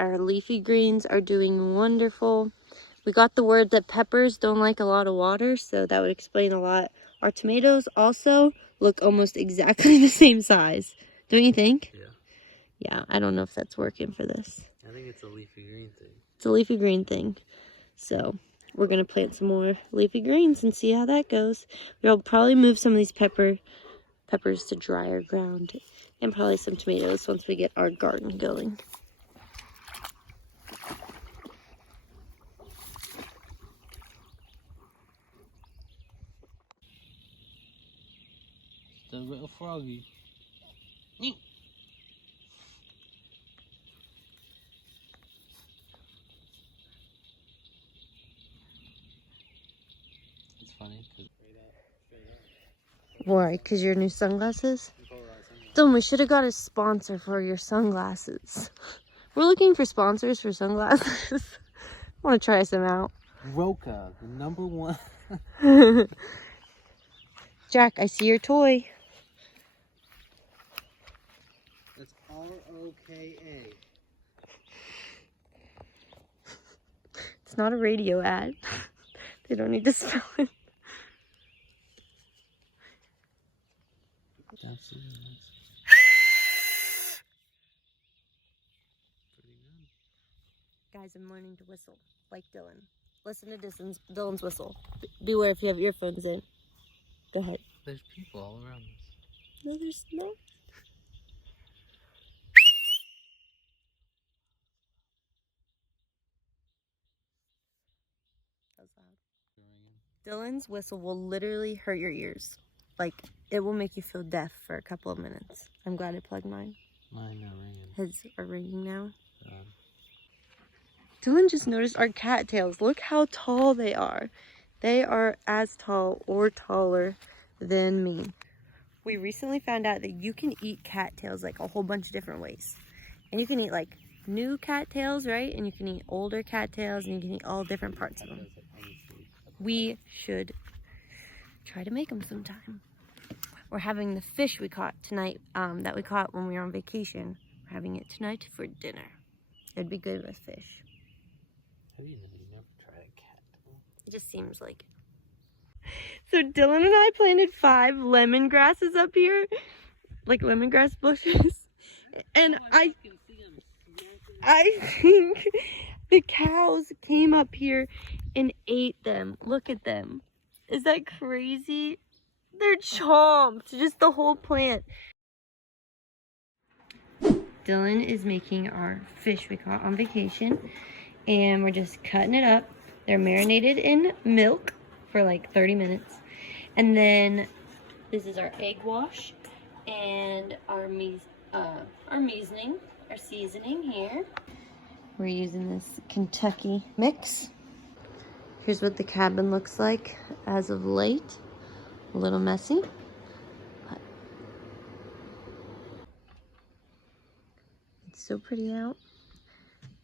Our leafy greens are doing wonderful. We got the word that peppers don't like a lot of water, so that would explain a lot. Our tomatoes also look almost exactly the same size. Don't you think? Yeah. Yeah, I don't know if that's working for this. I think it's a leafy green thing. It's a leafy green thing. So we're going to plant some more leafy greens and see how that goes. We'll probably move some of these peppers to drier ground, and probably some tomatoes once we get our garden going. The little froggy. It's funny. Why? Because your new sunglasses? Dylan, we should have got a sponsor for your sunglasses. We're looking for sponsors for sunglasses. I want to try some out. Roka, the #1. Jack, I see your toy. That's ROKA. It's not a radio ad. They don't need to spell it. That's pretty good. Guys, I'm learning to whistle like Dylan. Listen to Dylan's whistle. Beware if you have earphones in. Go ahead. There's people all around us. No, there's no. That was loud. Dylan's whistle will literally hurt your ears. Like, it will make you feel deaf for a couple of minutes. I'm glad I plugged mine. Mine are ringing. His are ringing now. Dylan just noticed our cattails. Look how tall they are. They are as tall or taller than me. We recently found out that you can eat cattails like a whole bunch of different ways. And you can eat like new cattails, right? And you can eat older cattails, and you can eat all different parts of them. We should try to make them sometime. We're having the fish we caught tonight, that we caught when we were on vacation. We're having it tonight for dinner. It'd be good with fish. How do you know you never tried a cattail? It just seems like it. So Dylan and I planted 5 lemongrasses up here, like lemongrass bushes, and I think the cows came up here and ate them. Look at them. Is that crazy? They're chomped, just the whole plant. Dylan is making our fish we caught on vacation, and we're just cutting it up. They're marinated in milk for like 30 minutes. And then this is our egg wash and our seasoning here. We're using this Kentucky mix. Here's what the cabin looks like as of late. A little messy, but it's so pretty out.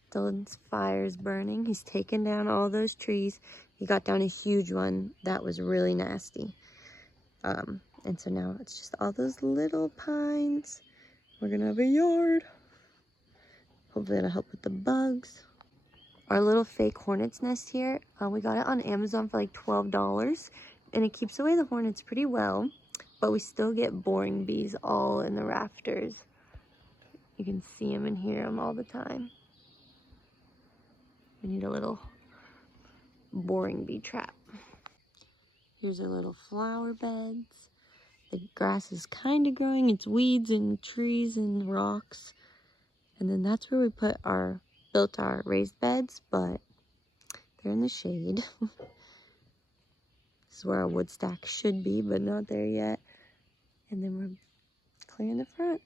Dylan's fire's burning. He's taken down all those trees. He got down a huge one that was really nasty. And so now it's just all those little pines. We're gonna have a yard. Hopefully it'll help with the bugs. Our little fake hornet's nest here, we got it on Amazon for like $12. And it keeps away the hornets pretty well, but we still get boring bees all in the rafters. You can see them and hear them all the time. We need a little boring bee trap. Here's our little flower beds. The grass is kind of growing. It's weeds and trees and rocks. And then that's where we built our raised beds, but they're in the shade. This is where our wood stack should be, but not there yet. And then we're clearing the front.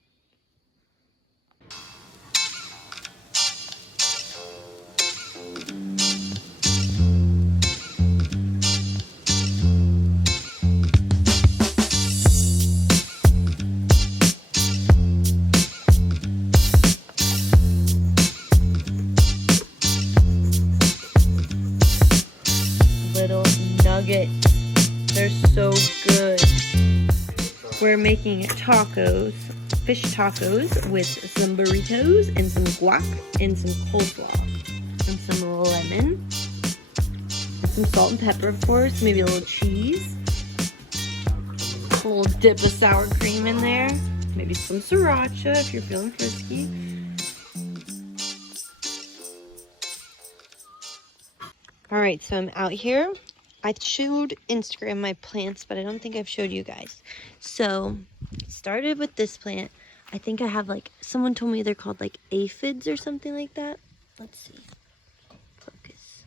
Little nuggets. They're so good. We're making tacos fish tacos with some burritos and some guac and some coleslaw and some lemon, some salt and pepper, of course, maybe a little cheese, a little dip of sour cream in there, maybe some sriracha if you're feeling frisky. All right, so I'm out here. I showed Instagram my plants, but I don't think I've showed you guys. So, started with this plant. I think I have like, someone told me they're called like aphids or something like that. Let's see. Focus.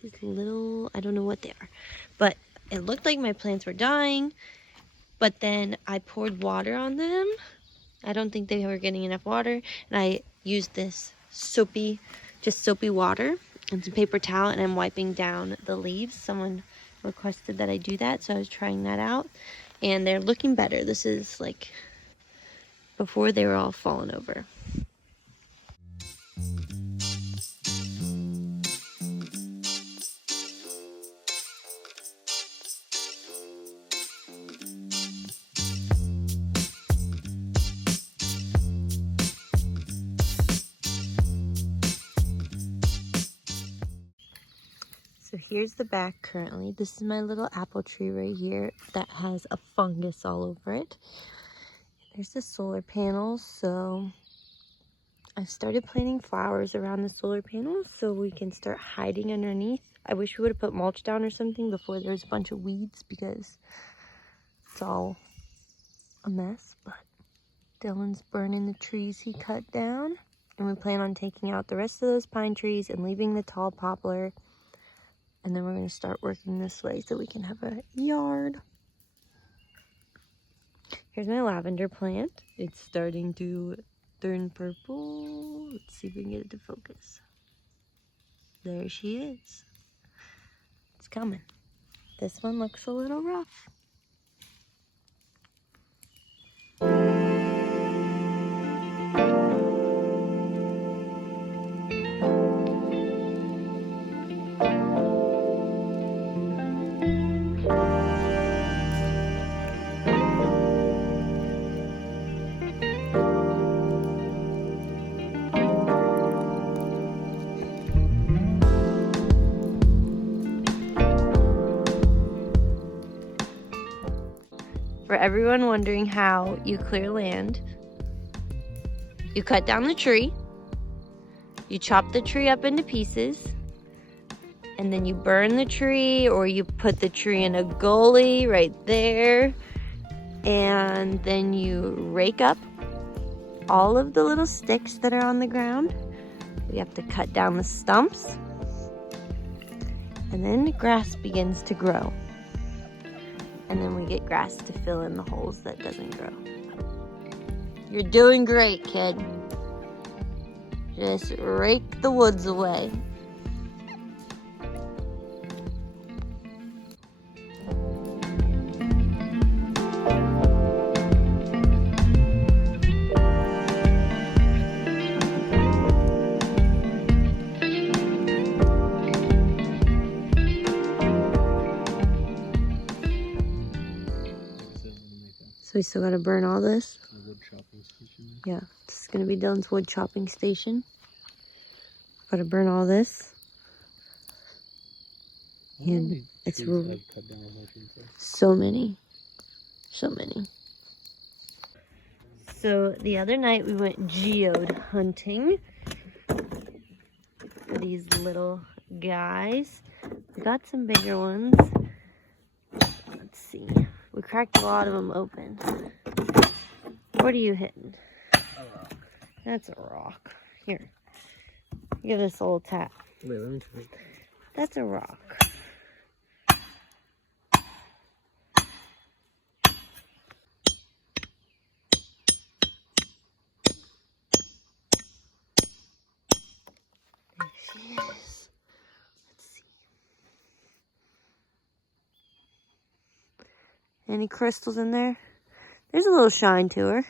These little, I don't know what they are. But it looked like my plants were dying. But then I poured water on them. I don't think they were getting enough water. And I used this soapy water and some paper towel, and I'm wiping down the leaves. Someone requested that I do that, so I was trying that out. And they're looking better. This is like before they were all falling over. So here's the back currently. This is my little apple tree right here that has a fungus all over it. There's the solar panels, so I've started planting flowers around the solar panels so we can start hiding underneath. I wish we would have put mulch down or something before there was a bunch of weeds because it's all a mess. But Dylan's burning the trees he cut down, and we plan on taking out the rest of those pine trees and leaving the tall poplar. And then we're going to start working this way so we can have a yard. Here's my lavender plant. It's starting to turn purple. Let's see if we can get it to focus. There she is. It's coming. This one looks a little rough. For everyone wondering how you clear land, you cut down the tree, you chop the tree up into pieces, and then you burn the tree, or you put the tree in a gully right there, and then you rake up all of the little sticks that are on the ground. We have to cut down the stumps, and then the grass begins to grow. And then we get grass to fill in the holes that doesn't grow. You're doing great, kid. Just rake the woods away. So we still gotta burn all this? A wood chopping station. Yeah, this is gonna be Dylan's wood chopping station. Gotta burn all this. And it's so many. So many. So the other night we went geode hunting for these little guys. We got some bigger ones. Let's see. We cracked a lot of them open. What are you hitting? A rock. That's a rock. Here. Give this a little tap. Wait, let me try. That's a rock. There she is. Let's see. Any crystals in there? There's a little shine to her.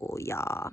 Oh, yeah.